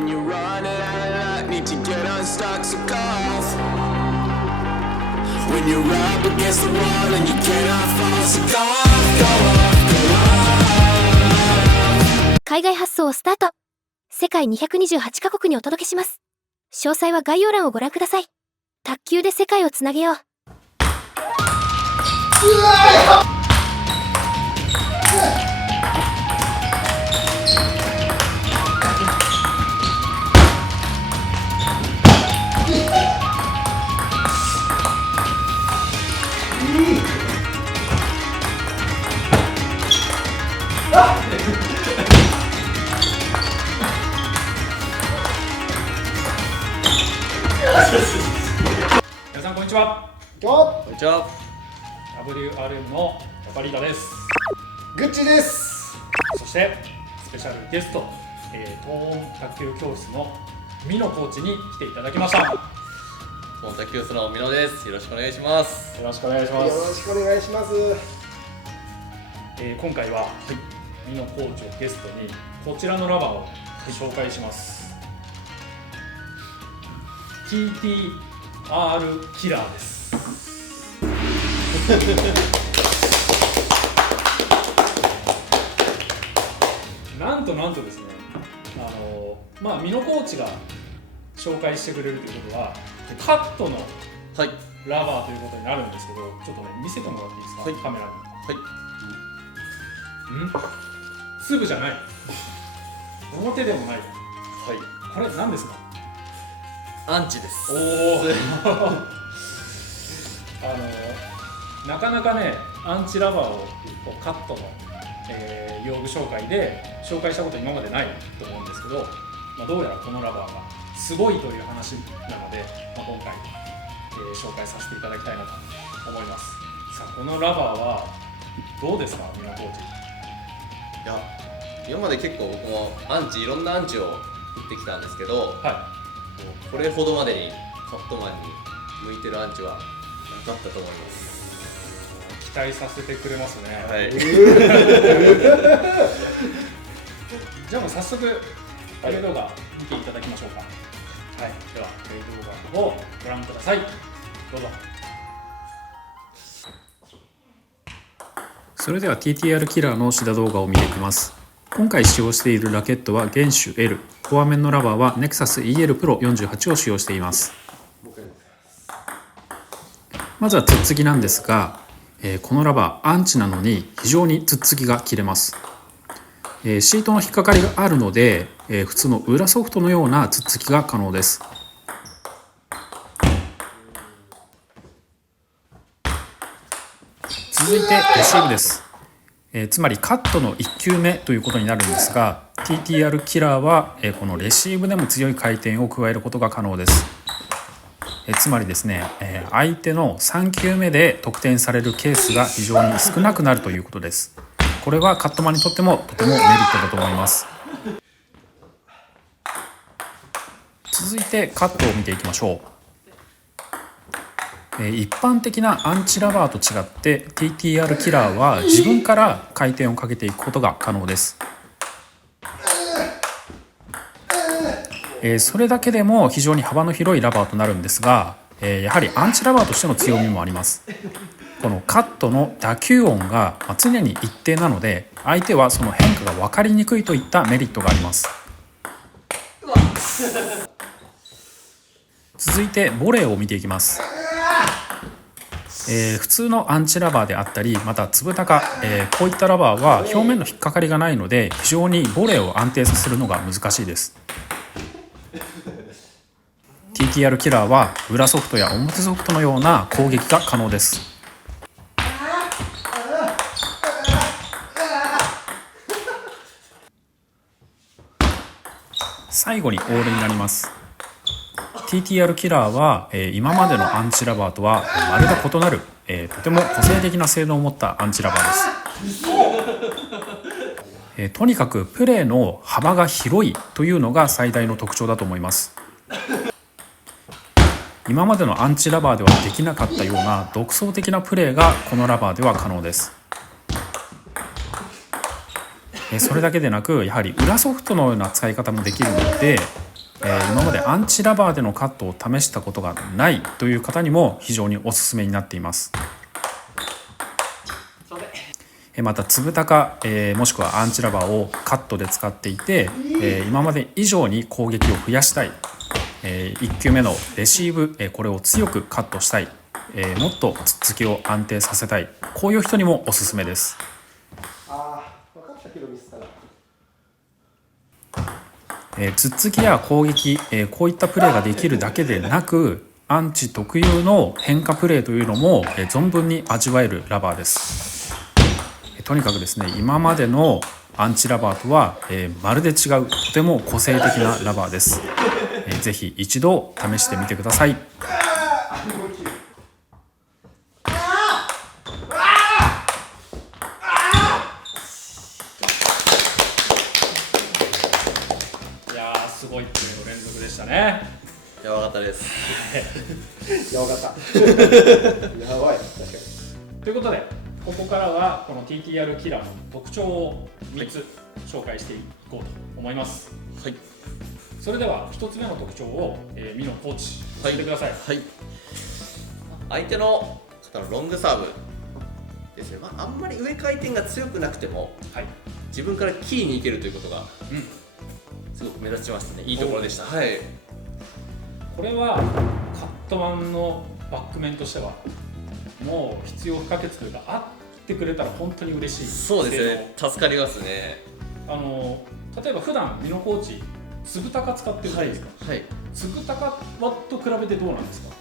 When you run out of luck, need to get unstuck, so go off. When you're up against the wall and you cannot fall, so go off, go off, go off. 海外発送をスタート。世界228カ国にお届けします。詳細は概要欄をご覧ください。卓球で世界をつなげよう。皆さんこんにちは。こんにちは。 WRM のヤパリーダです。グッチです。そしてスペシャルゲスト、東温卓球教室の美濃コーチに来ていただきました。東温卓球教室の美濃です。よろしくお願いします。よろしくお願いしまよす。ろしくお願いします。今回は、美濃コーチをゲストにこちらのラバーを紹介します。TTR キラーです。なんとですね、美濃コーチが紹介してくれるということはカットのラバーということになるんですけど、ちょっとね見せてもらっていいですか、カメラに。粒じゃない、表でもない、これ何ですか？アンチです。おなかなかねアンチラバーをカットの、用具紹介で紹介したこと今までないと思うんですけど、どうやらこのラバーがすごいという話なので、今回、紹介させていただきたいなと思います。さあこのラバーはどうですか、美濃コーチ。いや、今まで結構僕もいろんなアンチを打ってきたんですけど、これほどまでにカットマンに向いてるアンチはなかったと思います。期待させてくれますね。じゃあもう早速プレイ動画見ていただきましょうか。ではプレイ動画をご覧ください。どうぞ。それでは TTR キラーの指導動画を見ていきます。今回使用しているラケットは原種 L、コア面のラバーは Nexus EL Pro 48を使用しています。まずは突っつきなんですが、このラバーアンチなのに非常に突っつきが切れます。シートの引っかかりがあるので、普通の裏ソフトのような突っつきが可能です。続いてレシーブです。つまりカットの1球目ということになるんですが、 TTR キラーは、このレシーブでも強い回転を加えることが可能です。つまりですね、相手の3球目で得点されるケースが非常に少なくなるということです。これはカットマンにとってもとてもメリットだと思います。続いてカットを見ていきましょう。一般的なアンチラバーと違って TTR キラーは自分から回転をかけていくことが可能です。それだけでも非常に幅の広いラバーとなるんですが、やはりアンチラバーとしての強みもあります。このカットの打球音が常に一定なので、相手はその変化が分かりにくいといったメリットがあります。続いてボレーを見ていきます。普通のアンチラバーであったり、また粒高、こういったラバーは表面の引っかかりがないので、非常にボレーを安定させるのが難しいです。TTR キラーは裏ソフトや表ソフトのような攻撃が可能です。最後にオールになります。TTR キラーは、今までのアンチラバーとはまるで異なる、とても個性的な性能を持ったアンチラバーです。とにかくプレーの幅が広いというのが最大の特徴だと思います。今までのアンチラバーではできなかったような独創的なプレーがこのラバーでは可能です。それだけでなくやはり裏ソフトのような使い方もできるので、今までアンチラバーでのカットを試したことがないという方にも非常におすすめになっています。また粒高、もしくはアンチラバーをカットで使っていて、今まで以上に攻撃を増やしたい、1球目のレシーブ、これを強くカットしたい、もっとつっつきを安定させたい、こういう人にもおすすめです。分かったけどミスったな。つっつきや攻撃、こういったプレーができるだけでなくアンチ特有の変化プレーというのも、存分に味わえるラバーです。とにかくですね、今までのアンチラバーとは、まるで違うとても個性的なラバーです。ぜひ一度試してみてください。いやーすごいプレーの連続でしたね。やばかったです。やばかった。やばい。確かに。ということでここからはこの TTR キラーの特徴を3つ紹介していこうと思います。はい。それでは1つ目の特徴を、ミノコーチ教えてください。はい。相手の方のロングサーブですね。あんまり上回転が強くなくても、はい、自分からキーに行けるということが、すごく目立ちましたね。いいところでした。はい。これはカットマンのバック面としてはもう必要不可欠というか、あってくれたら本当に嬉しい。そうですね。助かりますね。例えば普段ミノコーチ粒高使ってるじゃないですか。はい。粒高はと比べてどうなんですか。や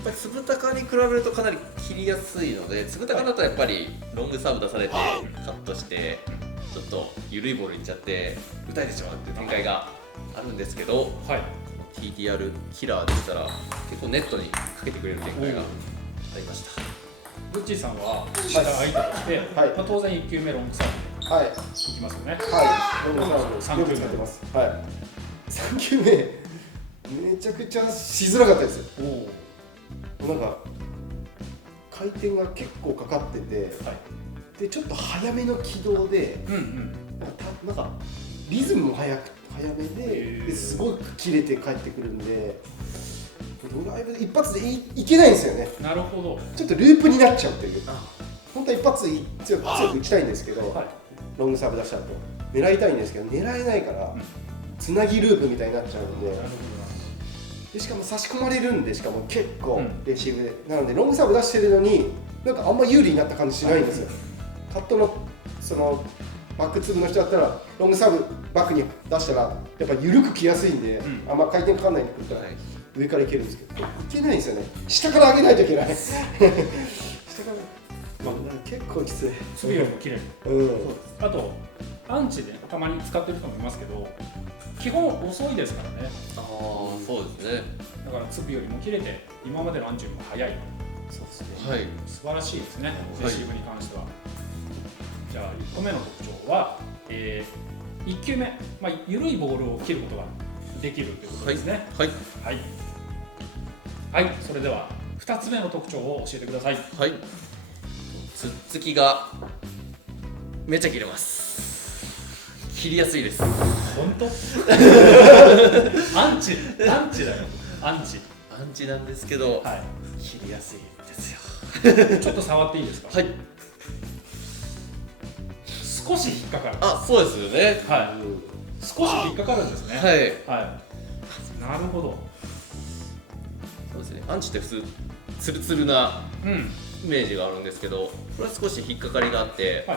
っぱり粒高に比べるとかなり切りやすいので、粒高だとやっぱりロングサーブ出されてカットしてちょっと緩いボールいっちゃって打たれてしまうっていう展開があるんですけど、はい、TTR キラーでしたら結構ネットにかけてくれる展開がありました。グッチーさんは下相手として、はい、当然1球目ロングサーブはい、いきますよね。はい、ロングサーブ3球目使ってます。はい。3球目めちゃくちゃしづらかったですよ。なんか回転が結構かかってて、はい、でちょっと早めの軌道で、なんかリズムも早めですごく切れて帰ってくるんで、ドライブで一発でいけないんですよね。なるほど。ちょっとループになっちゃうという。本当は一発で強く打ちたいんですけど、ロングサーブ出した後狙いたいんですけど狙えないから、つなぎループみたいになっちゃうんで。でしかも差し込まれるんで、しかも結構レシーブで、なのでロングサーブ出してるのになんかあんま有利になった感じしないんですよ。カットのそのバック粒の人だったらロングサーブバックに出したらやっぱ緩く来やすいんで、あんま回転かかんないんでくるから上からいけるんですけど、いけないんですよね。下から上げないといけない。下から結構きつい。次よりも切れる。あとアンチでたまに使ってる人もいますけど、基本遅いですからね。そうですね。だから粒よりも切れて今までのアンチよりも速い。そうですね。はい。素晴らしいですね。レシーブに関しては。じゃあ1個目の特徴は、1球目、緩いボールを切ることができるということですね。はい。はい。それでは2つ目の特徴を教えてください。はい。つっつきがめっちゃ切れます。切りやすいです。本当？アンチだよ。アンチなんですけど、切りやすいですよ。ちょっと触っていいですか？はい。少し引っかかる。そうですよね。はい。少し引っかかるんですね。はい。なるほど。そうですね。アンチって普通ツルツルなイメージがあるんですけど、これは少し引っかかりがあって、なん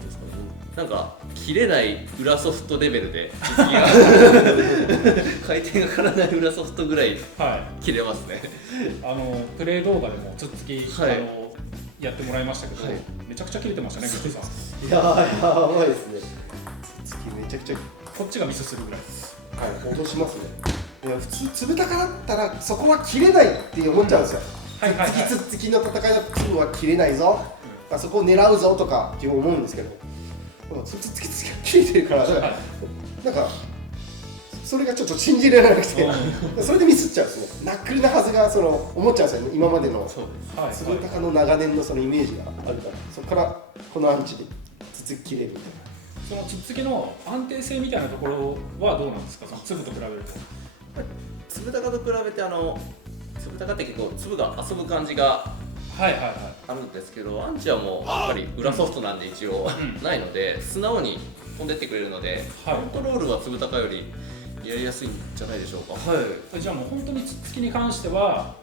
ですかね。なんか切れない裏ソフトレベルで回転がかからない裏ソフトぐらい切れますね。プレイ動画でもつっつき、やってもらいましたけど、めちゃくちゃ切れてましたね、グッチさん。やばいですね。つっつきめちゃくちゃこっちがミスするぐらいです。落としますね。いや普通粒高だったらそこは切れないって思っちゃうんですよ。つっつきの戦いだと粒は切れないぞ、そこを狙うぞとかって思うんですけど、つっつき切れてるからなんかそれがちょっと信じられなくて、それでミスっちゃうんですね。ナックルなはずが思っちゃうんですよね。今までの粒高の長年のそのイメージがあるから、そこからこのアンチでつっつき切れるみたいな。そのつっつきの安定性みたいなところはどうなんですか、その粒と比べると。粒高と比べて粒高って結構粒が遊ぶ感じがはいはいはい。あるんですけど、アンチはもうやっぱり裏ソフトなんで一応ないので、素直に飛んでってくれるので、はいコントロールは粒高よりやりやすいんじゃないでしょうか。はいじゃあもう本当につっつきに関しては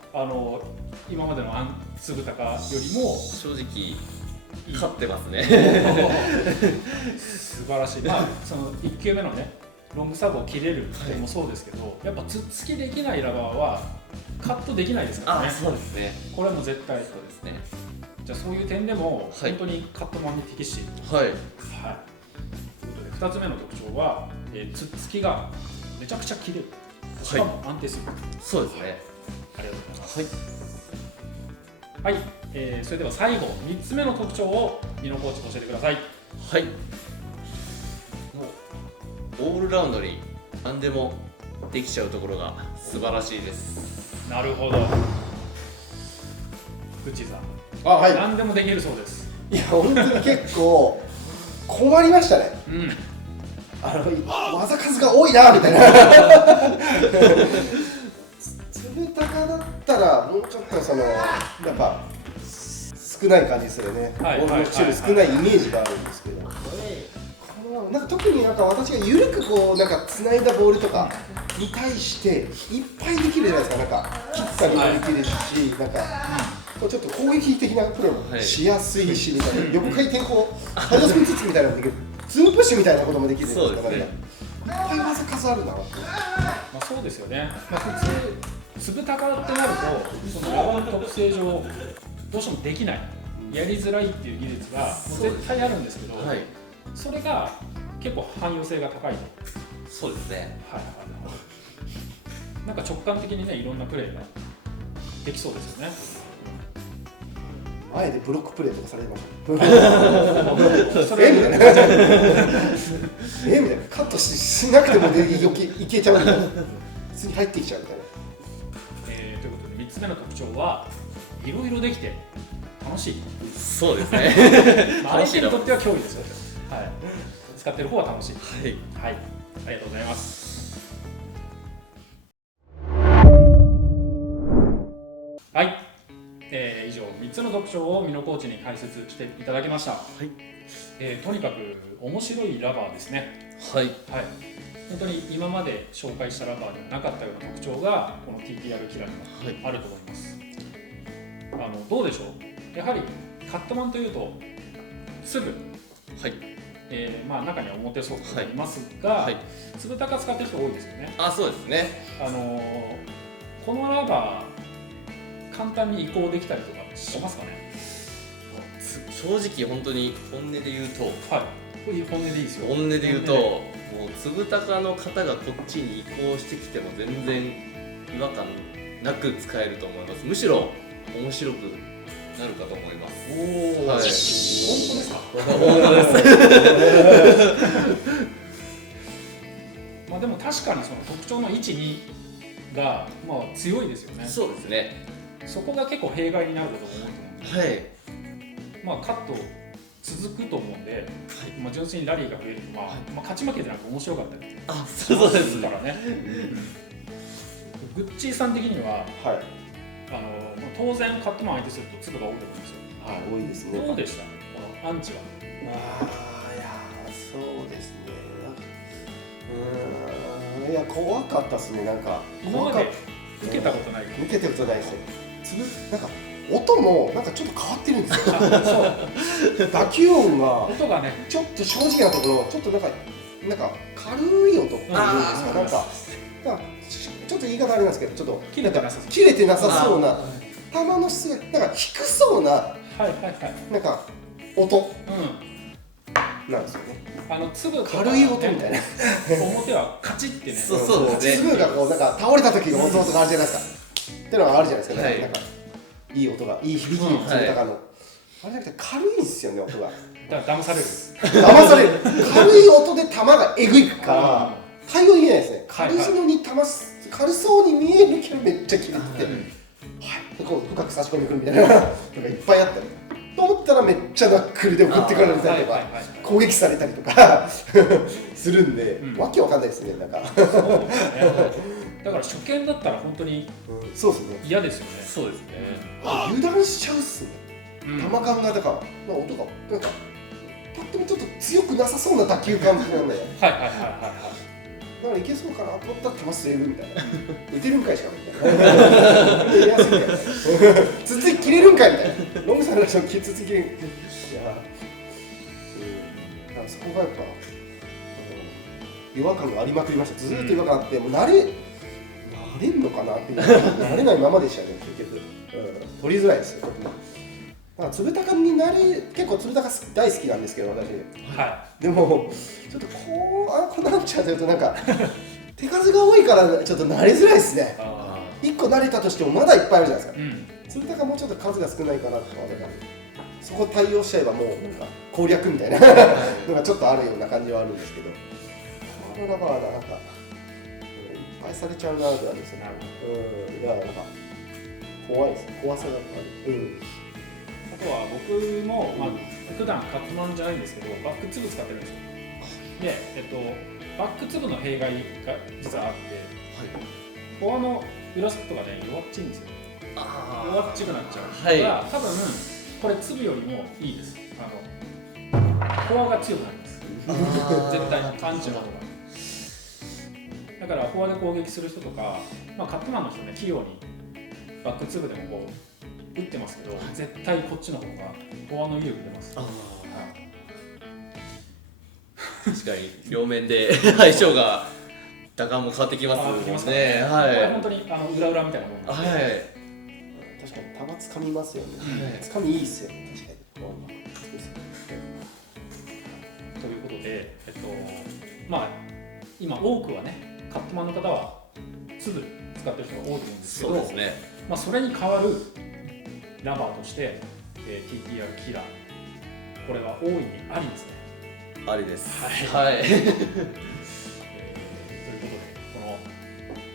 今までの粒高よりも正直勝ってますね。素晴らしい。まあその1球目のねロングサーブを切れる点もそうですけど、やっぱつっつきできないラバーはカットできないですからね。そうですね。これはもう絶対。そうですね。じゃあそういう点でもはい本当にカットマンに適している。はい。はい。ということで2つ目の特徴は、つっつきがめちゃくちゃ切れる。しかも安定する。そうですね。ありがとうございます。はい。はい。それでは最後3つ目の特徴を美濃コーチ教えてください。はい。もうオールラウンドに何でもできちゃうところが素晴らしいです。なるほど。グッチーさん、あ、はい。何でもできるそうです。いや本当に結構困りましたね。うん。技数が多いなみたいな。粒高だったらもうちょっとそのやっぱ少ない感じですよね。ボはいールの種類少ないイメージがあるんですけど、このなんか特になんか私が緩くこうなんか繋いだボールとかに対していっぱいできるじゃないですか。なんか切ったりもできるし、なんか。こうちょっと攻撃的なプレーもしやすいしみたいな、横回転こうサイドスピンつつみたいなのもできる、ズームプッシュみたいなこともできるんですか。そうですね。いっぱい技数あるなって。まあそうですよね。まあ普通粒高ってなるとそのラバーの特性上どうしてもできない、やりづらいっていう技術がもう絶対あるんですけど、はい。それが結構汎用性が高いと。そうですね。はいはいはい。なんか直感的にねいろんなプレーができそうですよね。あえてブロックプレーとかされましたそれみたいなみたいなカットしなくてもいけちゃうみたいな、普通に入ってきちゃうみたいな。ということで3つ目の特徴はいろいろできて楽しい。そうですね。まあ相手にとっては脅威ですよ。はい。使ってる方は楽しい。はい。はい。ありがとうございます。はい。以上3つの特徴を美濃コーチに解説していただきました。はい。とにかく面白いラバーですね。はい。はい。本当に今まで紹介したラバーではなかったような特徴がこの TTR キラーにはあると思います。どうでしょう。やはりカットマンというと粒、はい。まあ中には表ソフトがいますが、はい。粒高使ってる人多いですよね。あ、そうですね。このラバー簡単に移行できたりとかしますかね。正直本当に本音で言うと、はい。これ本音でいいですよ。本音で言うと、本もう粒高の方がこっちに移行してきても全然違和感なく使えると思います。むしろ面白くなるかと思います。おお、はい。本当ですか。まあでも確かにその特徴の1、2がまあ強いですよね。そうですね。そこが結構弊害になることが多いと思うんです。はい。まあカット続くと思うんで、まあ純粋にラリーが増えるとか、まあ勝ち負けじゃなく面白かったりあ、そうですからね。グッチーさん的にははい。まあ当然カットマン相手すると粒が多いと思うんですよ。はい、多いですね。どうでしたこのアンチは。いやそうですね。いや怖かったですね。なんか今まで受けたことない。受けたことないですね。なんか音もなんかちょっと変わってるんですよ。そう。打球音が音がね、ちょっと正直なところちょっとなんか軽い音っていうんですか、なんかちょっと言い方あれなんですけど、ちょっと切れてなさそう。切れてなさそうな球の質がなんか低そうなはいはいはい。なんか音うん。なんですよね。粒とか軽い音みたいな。表はカチってね。そうですね。粒がこうなんか倒れた時の音とかあるじゃないですか。ってのがあるじゃないですかね。はいなんかいい音がいい響きの粒高の。あれじゃなくて軽いんですよね、音が。騙される。騙される。軽い音で球がえぐいから対応できないですね。軽いのに軽そうに見えるけどめっちゃ切れてて、はい、こう深く差し込んでくるみたいなのがいっぱいあったり。と思ったらめっちゃナックルで送ってこられたりとか攻撃されたりとかするんで、わけわかんないですねなんかそうですね。だから初見だったら本当にそうですね。嫌ですよね。そうですね。油断しちゃうっすね。うん球感がだから音がなんかパッと見ちょっと強くなさそうな打球感なんで、はいはいはいはいだからいけそうかなと思ったら球セーブみたいな、打てるんかいしかみたいな、やりやすいみたいな、つつい切れるんかいみたいな、ロングさんの人つつい切れる、いや、だからそこがやっぱ違和感がありまくりました。ずーっと違和感あって、もう慣れんのかなっていう慣れないままでしたね結局、取りづらいですよ。だからつぶたかに結構つぶたか大好きなんですけど私、はでもちょっとこうなっちゃうとなんか手数が多いからちょっと慣れづらいですね。あ1個慣れたとしてもまだいっぱいあるじゃないですか。うんつぶたかもうちょっと数が少ないかなとか、そこ対応しちゃえばもうなんか攻略みたいなのがちょっとあるような感じはあるんですけど、このラバーなんかいっぱいされちゃうなってなんですよね。いやなんか怖いですね。怖さがある。あとは僕も、普段カットマンじゃないんですけどバック粒使ってるんですよ。で、バック粒の弊害が実はあって、フォアの裏スットがね弱っちいんですよ。弱っちくなっちゃう。はいだから多分これ粒よりもいいです。フォアが強くなります。絶対にパンチの方が。だからフォアで攻撃する人とか、カットマンの人ね器用にバック粒でもこう打ってますけど、絶対こっちの方がフォアの威力出ます。確かに両面で相性が打感も変わってきますもんね。これ本当に裏裏みたいなもんなんで。はい。確かに球つかみますよね。つかみいいっすよね。確かに。ということで、今多くはねカットマンの方は粒使ってる人が多いと思うんですけど、そうですね。それに代わるラバーとして、TTR キラー、これは大いにありですね。ありです。はいはい。ということで、この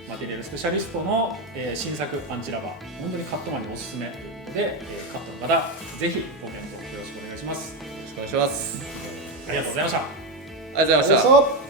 マテリアルスペシャリストの、新作アンチラバー、本当にカットマンにおすすめということで、カットの方、ぜひご検討よろしくお願いします。よろしくお願いします。ありがとうございました。ありがとうございました。そう